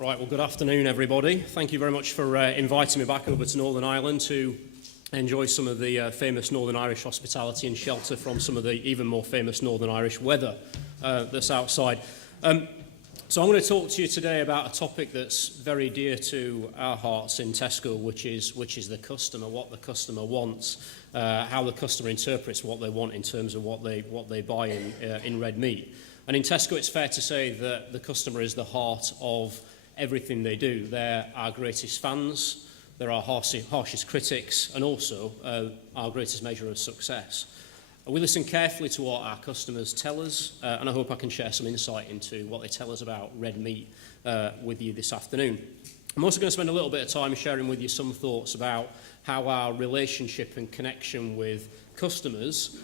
Right, well, good afternoon, everybody. Thank you very much for inviting me back over to Northern Ireland to enjoy some of the famous Northern Irish hospitality and shelter from some of the even more famous Northern Irish weather that's outside. So I'm going to talk to you today about a topic that's very dear to our hearts in Tesco, which is the customer, what the customer wants, how the customer interprets what they want in terms of what they buy in red meat. And in Tesco, it's fair to say that the customer is the heart of everything they do. They're our greatest fans, they're our harshest critics, and also our greatest measure of success. We listen carefully to what our customers tell us, and I hope I can share some insight into what they tell us about red meat with you this afternoon. I'm also going to spend a little bit of time sharing with you some thoughts about how our relationship and connection with customers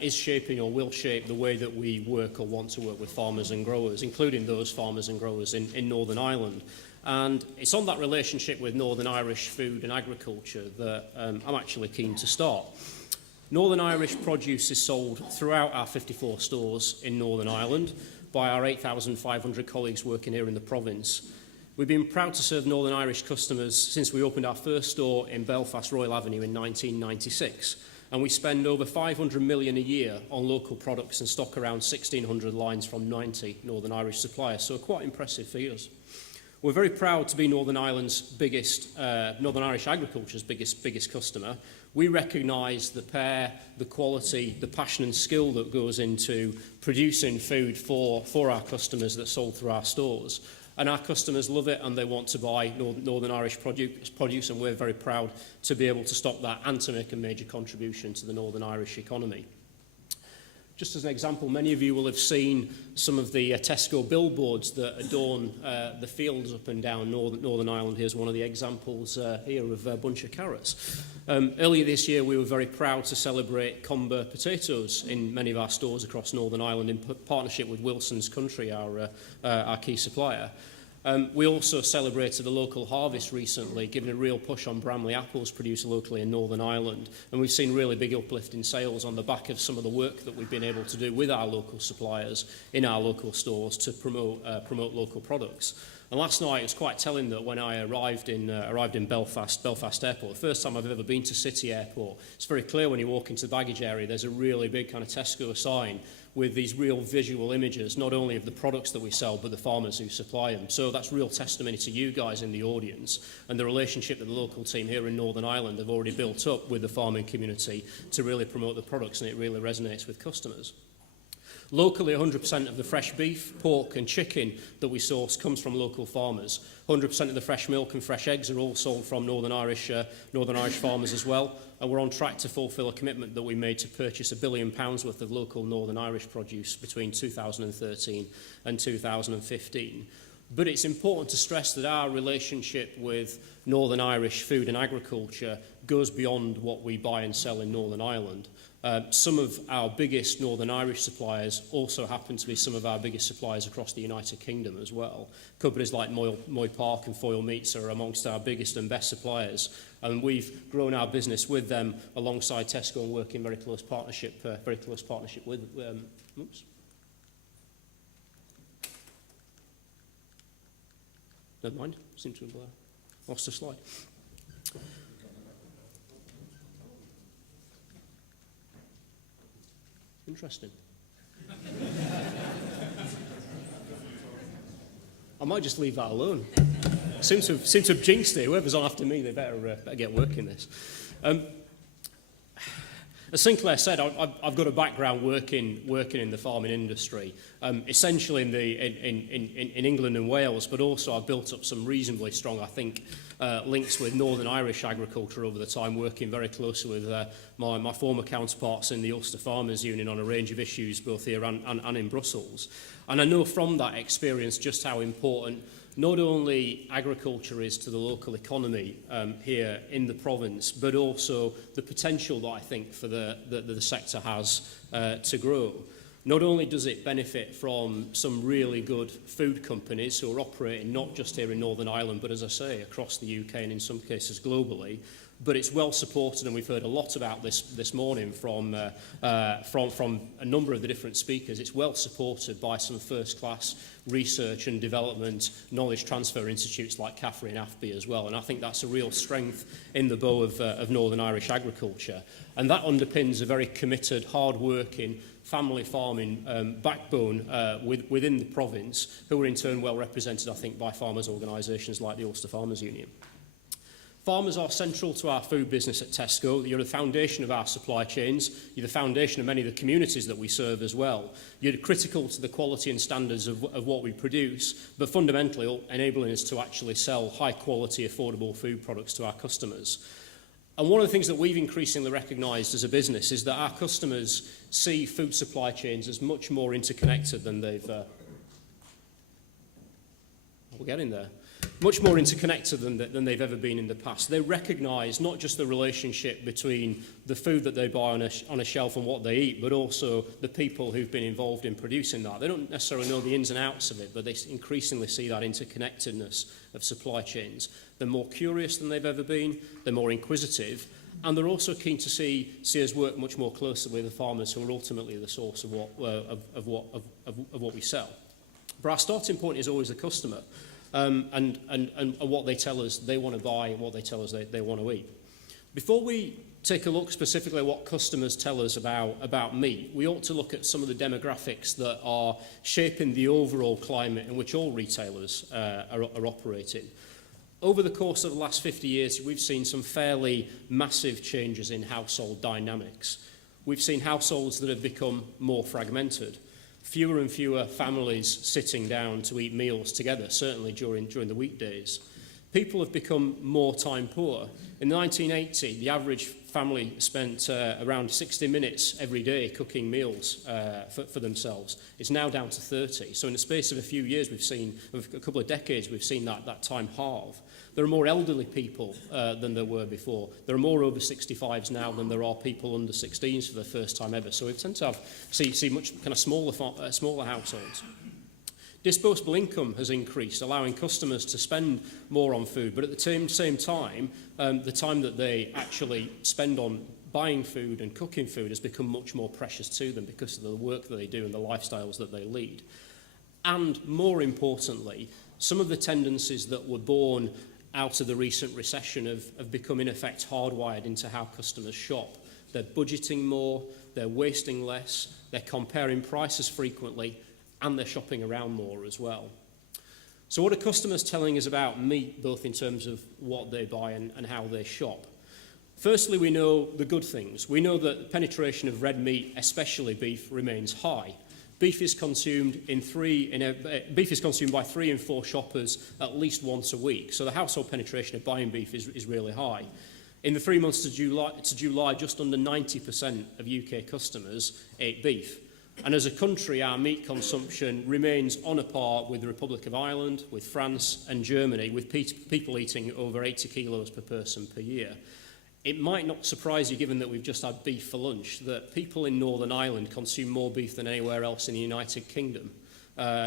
is shaping or will shape the way that we work or want to work with farmers and growers, including those farmers and growers in Northern Ireland. And it's on that relationship with Northern Irish food and agriculture that I'm actually keen to start. Northern Irish produce is sold throughout our 54 stores in Northern Ireland by our 8,500 colleagues working here in the province. We've been proud to serve Northern Irish customers since we opened our first store in Belfast Royal Avenue in 1996. And we spend over 500 million a year on local products and stock around 1,600 lines from 90 Northern Irish suppliers, so quite impressive figures. We're very proud to be Northern Ireland's biggest, Northern Irish agriculture's biggest customer. We recognise the pair, the quality, the passion and skill that goes into producing food for our customers that's sold through our stores. And our customers love it and they want to buy Northern Irish produce, and we're very proud to be able to stock that and to make a major contribution to the Northern Irish economy. Just as an example, many of you will have seen some of the Tesco billboards that adorn the fields up and down Northern Ireland. Here's one of the examples here of a bunch of carrots. Earlier this year, we were very proud to celebrate Comber potatoes in many of our stores across Northern Ireland in partnership with Wilson's Country, our key supplier. We also celebrated a local harvest recently, giving a real push on Bramley apples produced locally in Northern Ireland. And we've seen really big uplift in sales on the back of some of the work that we've been able to do with our local suppliers in our local stores to promote local products. And last night it was quite telling that when I arrived in Belfast Airport, the first time I've ever been to City Airport, it's very clear when you walk into the baggage area, there's a really big kind of Tesco sign with these real visual images, not only of the products that we sell, but the farmers who supply them. So that's real testimony to you guys in the audience and the relationship that the local team here in Northern Ireland have already built up with the farming community to really promote the products, and it really resonates with customers. Locally, 100% of the fresh beef, pork and chicken that we source comes from local farmers. 100% of the fresh milk and fresh eggs are all sold from Northern Irish farmers as well. And we're on track to fulfil a commitment that we made to purchase £1 billion worth of local Northern Irish produce between 2013 and 2015. But it's important to stress that our relationship with Northern Irish food and agriculture goes beyond what we buy and sell in Northern Ireland. Some of our biggest Northern Irish suppliers also happen to be some of our biggest suppliers across the United Kingdom as well. Companies like Moy Park and Foyle Meats are amongst our biggest and best suppliers, and we've grown our business with them alongside Tesco and work in very close partnership with. Oops. Never mind. Seem to have lost a slide. Interesting. I might just leave that alone. Seem to have jinxed it. Whoever's on after me, they better get working this. As Sinclair said, I've got a background working in the farming industry, essentially in England and Wales, but also I've built up some reasonably strong, I think, links with Northern Irish agriculture over the time, working very closely with my former counterparts in the Ulster Farmers Union on a range of issues, both here and in Brussels. And I know from that experience just how important not only agriculture is to the local economy here in the province, but also the potential that I think for the sector has to grow. Not only does it benefit from some really good food companies who are operating not just here in Northern Ireland, but as I say, across the UK and in some cases globally, but it's well supported, and we've heard a lot about this morning from a number of the different speakers. It's well supported by some first-class research and development knowledge transfer institutes like CAFRI and AFBI as well, and I think that's a real strength in the bow of Northern Irish agriculture, and that underpins a very committed, hard-working, family farming backbone within the province, who are in turn well represented, I think, by farmers' organisations like the Ulster Farmers Union. Farmers are central to our food business at Tesco. You're the foundation of our supply chains. You're the foundation of many of the communities that we serve as well. You're critical to the quality and standards of what we produce, but fundamentally enabling us to actually sell high-quality, affordable food products to our customers. And one of the things that we've increasingly recognised as a business is that our customers see food supply chains as much more interconnected than they've... we're getting there. Much more interconnected than they've ever been in the past. They recognise not just the relationship between the food that they buy on a shelf and what they eat, but also the people who've been involved in producing that. They don't necessarily know the ins and outs of it, but they increasingly see that interconnectedness of supply chains. They're more curious than they've ever been, they're more inquisitive, and they're also keen to see us work much more closely with the farmers who are ultimately the source of what we sell. But our starting point is always the customer. And what they tell us they want to buy and what they tell us they want to eat. Before we take a look specifically at what customers tell us about meat, we ought to look at some of the demographics that are shaping the overall climate in which all retailers are operating. Over the course of the last 50 years, we've seen some fairly massive changes in household dynamics. We've seen households that have become more fragmented. Fewer and fewer families sitting down to eat meals together, certainly during the weekdays. People have become more time poor. In 1980, the average family spent around 60 minutes every day cooking meals for themselves. It's now down to 30. So in the space of a few years, a couple of decades, we've seen that time halve. There are more elderly people than there were before. There are more over 65s now than there are people under 16s for the first time ever. So we tend to see much kind of smaller households. Disposable income has increased, allowing customers to spend more on food, but at the same time, the time that they actually spend on buying food and cooking food has become much more precious to them because of the work that they do and the lifestyles that they lead. And more importantly, some of the tendencies that were born out of the recent recession have become in effect hardwired into how customers shop. They're budgeting more, they're wasting less, they're comparing prices frequently, and they're shopping around more as well. So what are customers telling us about meat, both in terms of what they buy and how they shop? Firstly, we know the good things. We know that the penetration of red meat, especially beef, remains high. Beef is consumed by 3 in 4 shoppers at least once a week. So the household penetration of buying beef is really high. In the 3 months to July, just under 90% of UK customers ate beef. And as a country, our meat consumption remains on a par with the Republic of Ireland, with France and Germany, with people eating over 80 kilos per person per year. It might not surprise you, given that we've just had beef for lunch, that people in Northern Ireland consume more beef than anywhere else in the United Kingdom.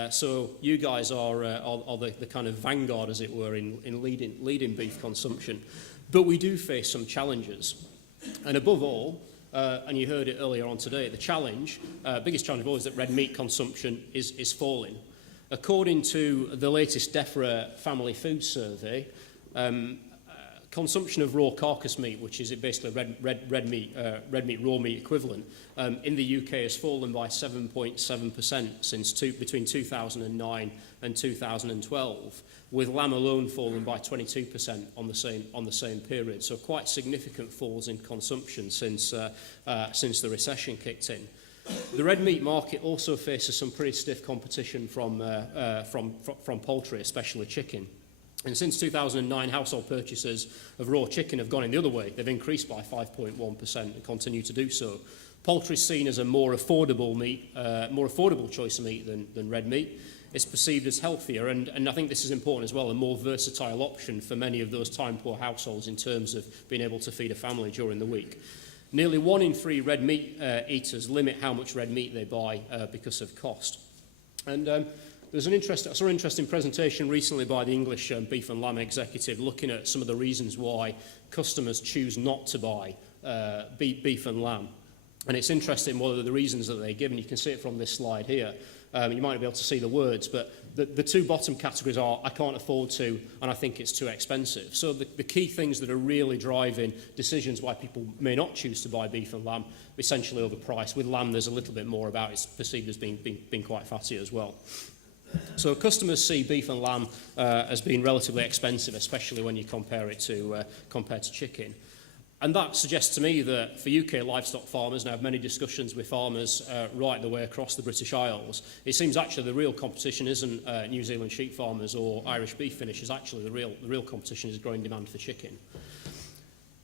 So you guys are the kind of vanguard, as it were, in leading beef consumption. But we do face some challenges. And above all, and you heard it earlier on today, the biggest challenge of all is that red meat consumption is falling. According to the latest DEFRA Family Food Survey, consumption of raw carcass meat, which is basically red meat raw meat equivalent, in the UK has fallen by 7.7% between 2009 and 2012, with lamb alone falling by 22% on the same period. So quite significant falls in consumption since the recession kicked in. The red meat market also faces some pretty stiff competition from poultry, especially chicken. And since 2009, household purchases of raw chicken have gone in the other way. They've increased by 5.1% and continue to do so. Poultry is seen as a more affordable choice of meat than red meat. It's perceived as healthier, and I think this is important as well, a more versatile option for many of those time-poor households in terms of being able to feed a family during the week. Nearly 1 in 3 red meat eaters limit how much red meat they buy because of cost. And I saw an interesting presentation recently by the English beef and lamb executive looking at some of the reasons why customers choose not to buy beef and lamb. And it's interesting what are the reasons that they give, and you can see it from this slide here. You might not be able to see the words, but the two bottom categories are I can't afford to and I think it's too expensive. So the key things that are really driving decisions why people may not choose to buy beef and lamb, essentially overpriced. With lamb, there's a little bit more about it's perceived as being quite fatty as well. So customers see beef and lamb as being relatively expensive, especially when you compare it to compared to chicken. And that suggests to me that for UK livestock farmers, and I have many discussions with farmers right the way across the British Isles, it seems actually the real competition isn't New Zealand sheep farmers or Irish beef finishers. Actually, the real competition is growing demand for chicken.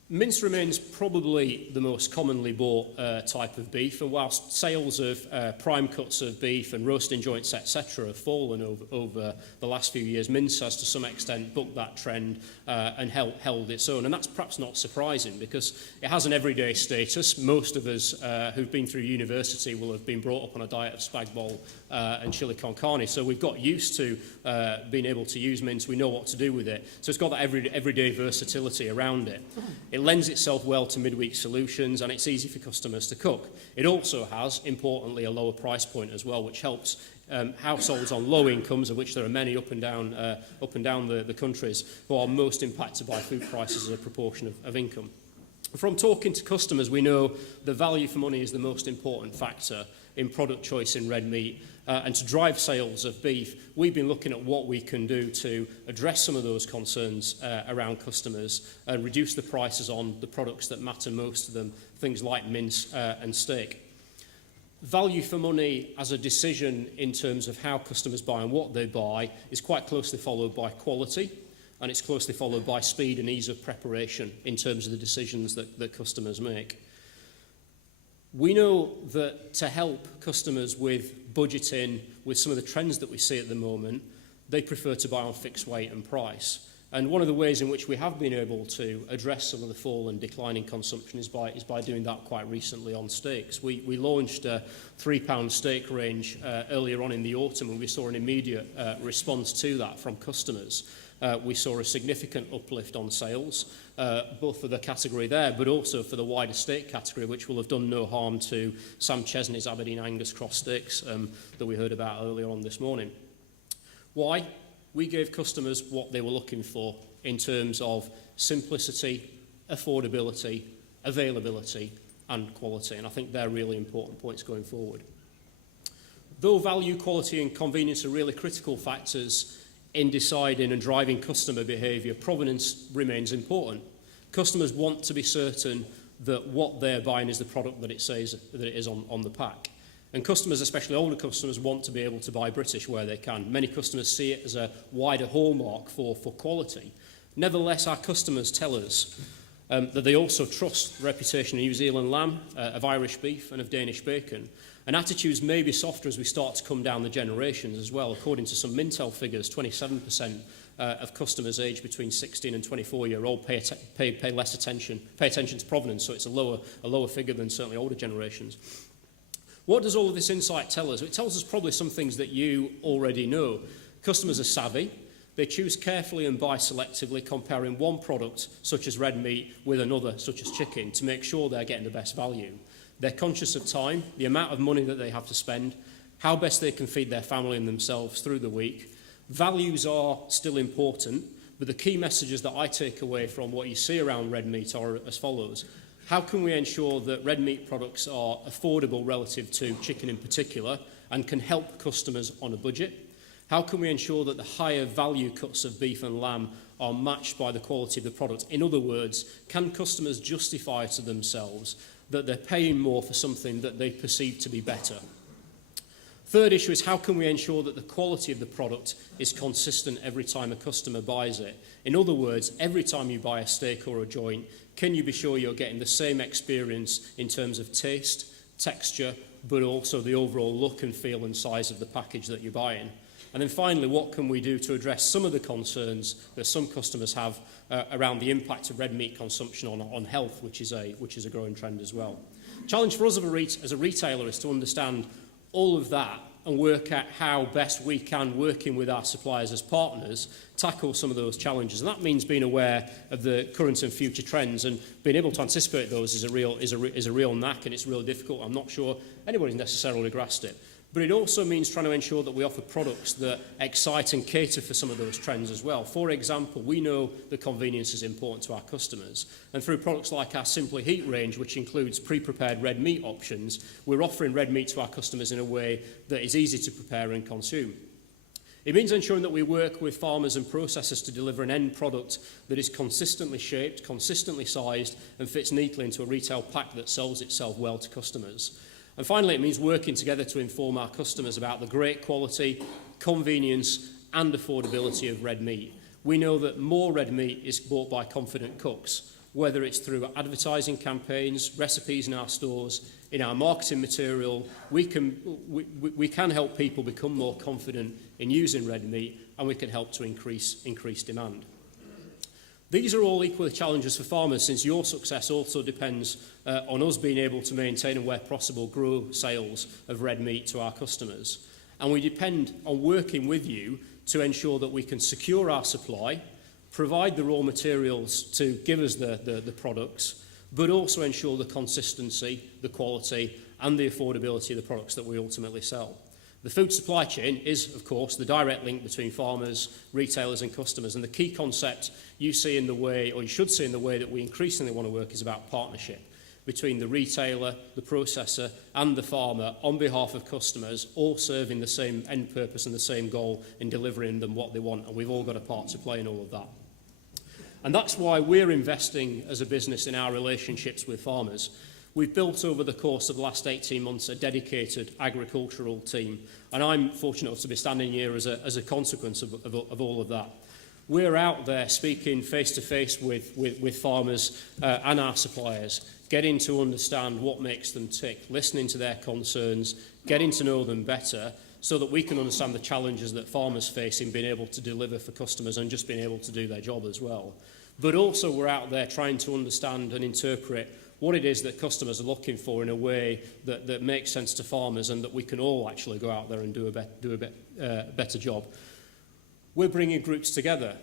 Mince remains probably the most commonly bought type of beef, and whilst sales of prime cuts of beef and roasting joints, etc., have fallen over the last few years, mince has to some extent bucked that trend and held its own. And that's perhaps not surprising because it has an everyday status. Most of us who've been through university will have been brought up on a diet of spag bol and chili con carne, so we've got used to being able to use mince. We know what to do with it, so it's got that everyday versatility around it. It lends itself well to midweek solutions, and it's easy for customers to cook. It also has, importantly, a lower price point as well, which helps households on low incomes, of which there are many up and down the countries, who are most impacted by food prices as a proportion of income. From talking to customers, we know the value for money is the most important factor in product choice in red meat. And to drive sales of beef, we've been looking at what we can do to address some of those concerns around customers and reduce the prices on the products that matter most to them, things like mince and steak. Value for money as a decision in terms of how customers buy and what they buy is quite closely followed by quality, and it's closely followed by speed and ease of preparation in terms of the decisions that customers make. We know that to help customers with budgeting, with some of the trends that we see at the moment, they prefer to buy on fixed weight and price. And one of the ways in which we have been able to address some of the fall and declining consumption is by doing that quite recently on steaks. We launched a £3 steak range earlier on in the autumn, and we saw an immediate response to that from customers. We saw a significant uplift on sales, both for the category there, but also for the wider steak category, which will have done no harm to Sam Chesney's Aberdeen Angus cross steaks that we heard about earlier on this morning. Why? We gave customers what they were looking for in terms of simplicity, affordability, availability, and quality, and I think they're really important points going forward. Though value, quality, and convenience are really critical factors in deciding and driving customer behaviour, provenance remains important. Customers want to be certain that what they're buying is the product that it says that it is on the pack. And customers, especially older customers, want to be able to buy British where they can. Many customers see it as a wider hallmark for quality. Nevertheless, our customers tell us that they also trust the reputation of New Zealand lamb, of Irish beef and of Danish bacon. And attitudes may be softer as we start to come down the generations as well. According to some Mintel figures, 27% of customers aged between 16 and 24-year-old pay less attention to provenance, so it's a lower figure than certainly older generations. What does all of this insight tell us? It tells us probably some things that you already know. Customers are savvy. They choose carefully and buy selectively, comparing one product, such as red meat, with another, such as chicken, to make sure they're getting the best value. They're conscious of time, the amount of money that they have to spend, how best they can feed their family and themselves through the week. Values are still important, but the key messages that I take away from what you see around red meat are as follows. How can we ensure that red meat products are affordable relative to chicken in particular and can help customers on a budget? How can we ensure that the higher value cuts of beef and lamb are matched by the quality of the product? In other words, can customers justify to themselves that they're paying more for something that they perceive to be better? Third issue is how can we ensure that the quality of the product is consistent every time a customer buys it? In other words, every time you buy a steak or a joint, can you be sure you're getting the same experience in terms of taste, texture, but also the overall look and feel and size of the package that you're buying? And then finally, what can we do to address some of the concerns that some customers have around the impact of red meat consumption on health, which is a growing trend as well? Challenge for us as a retailer is to understand all of that and work out how best we can, working with our suppliers as partners, tackle some of those challenges. And that means being aware of the current and future trends, and being able to anticipate those is a real knack, and it's really difficult. I'm not sure anybody's necessarily grasped it. But it also means trying to ensure that we offer products that excite and cater for some of those trends as well. For example, we know that convenience is important to our customers, and through products like our Simply Heat range, which includes pre-prepared red meat options, we're offering red meat to our customers in a way that is easy to prepare and consume. It means ensuring that we work with farmers and processors to deliver an end product that is consistently shaped, consistently sized, and fits neatly into a retail pack that sells itself well to customers. And finally, it means working together to inform our customers about the great quality, convenience, and affordability of red meat. We know that more red meat is bought by confident cooks, whether it's through advertising campaigns, recipes in our stores, in our marketing material. We can help people become more confident in using red meat, and we can help to increase demand. These are all equally challenges for farmers, since your success also depends on us being able to maintain and, where possible, grow sales of red meat to our customers. And we depend on working with you to ensure that we can secure our supply, provide the raw materials to give us the products, but also ensure the consistency, the quality, and the affordability of the products that we ultimately sell. The food supply chain is, of course, the direct link between farmers, retailers and customers, and the key concept you see in the way, or you should see in the way that we increasingly want to work, is about partnership between the retailer, the processor and the farmer on behalf of customers, all serving the same end purpose and the same goal in delivering them what they want, and we've all got a part to play in all of that. And that's why we're investing as a business in our relationships with farmers. We've built over the course of the last 18 months a dedicated agricultural team, and I'm fortunate enough to be standing here as a consequence of all of that. We're out there speaking face-to-face with farmers and our suppliers, getting to understand what makes them tick, listening to their concerns, getting to know them better, so that we can understand the challenges that farmers face in being able to deliver for customers and just being able to do their job as well. But also we're out there trying to understand and interpret what it is that customers are looking for in a way that makes sense to farmers, and that we can all actually go out there and do a better job. We're bringing groups together.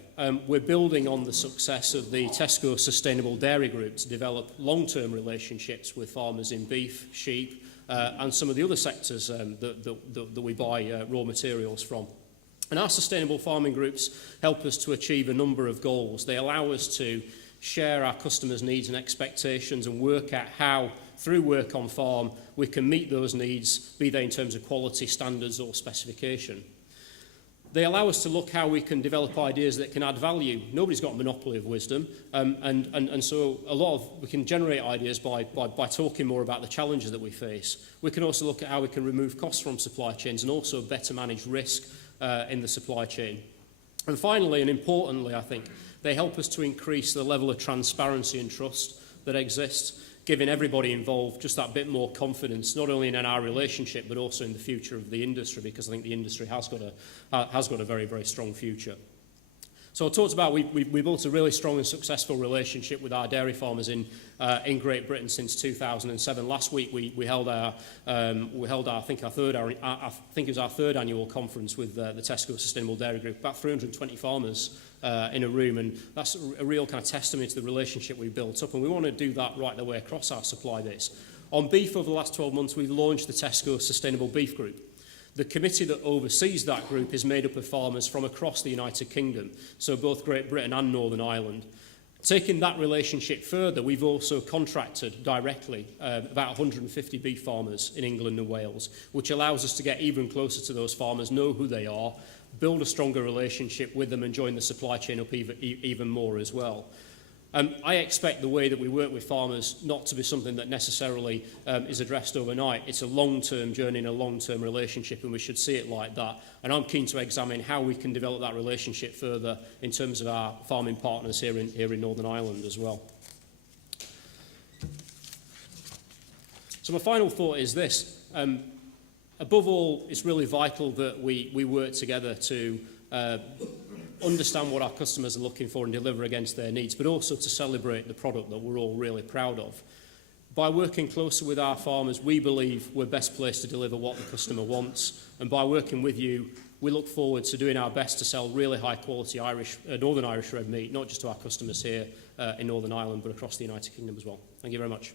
We're building on the success of the Tesco Sustainable Dairy Group to develop long-term relationships with farmers in beef, sheep, and some of the other sectors that we buy raw materials from. And our sustainable farming groups help us to achieve a number of goals. They allow us to share our customers' needs and expectations and work out how, through work on farm, we can meet those needs, be they in terms of quality, standards or specification. They allow us to look how we can develop ideas that can add value. Nobody's got a monopoly of wisdom, and so we can generate ideas by talking more about the challenges that we face. We can also look at how we can remove costs from supply chains and also better manage risk in the supply chain. And finally, and importantly, I think, they help us to increase the level of transparency and trust that exists, giving everybody involved just that bit more confidence, not only in our relationship, but also in the future of the industry, because I think the industry has got a very, very strong future. So I talked about we built a really strong and successful relationship with our dairy farmers in Great Britain since 2007. Last week we held our I think it was our third annual conference with the Tesco Sustainable Dairy Group. About 320 farmers in a room, and that's a real kind of testament to the relationship we built up, and we want to do that right the way across our supply base. On beef, over the last 12 months, we've launched the Tesco Sustainable Beef Group. The committee that oversees that group is made up of farmers from across the United Kingdom, so both Great Britain and Northern Ireland. Taking that relationship further, we've also contracted directly about 150 beef farmers in England and Wales, which allows us to get even closer to those farmers, know who they are, build a stronger relationship with them and join the supply chain up even more as well. I expect the way that we work with farmers not to be something that necessarily is addressed overnight. It's a long-term journey and a long-term relationship, and we should see it like that. And I'm keen to examine how we can develop that relationship further in terms of our farming partners here in Northern Ireland as well. So my final thought is this. Above all, it's really vital that we work together to understand what our customers are looking for and deliver against their needs, but also to celebrate the product that we're all really proud of. By working closer with our farmers, we believe we're best placed to deliver what the customer wants. And by working with you, we look forward to doing our best to sell really high-quality Northern Irish red meat, not just to our customers here in Northern Ireland, but across the United Kingdom as well. Thank you very much.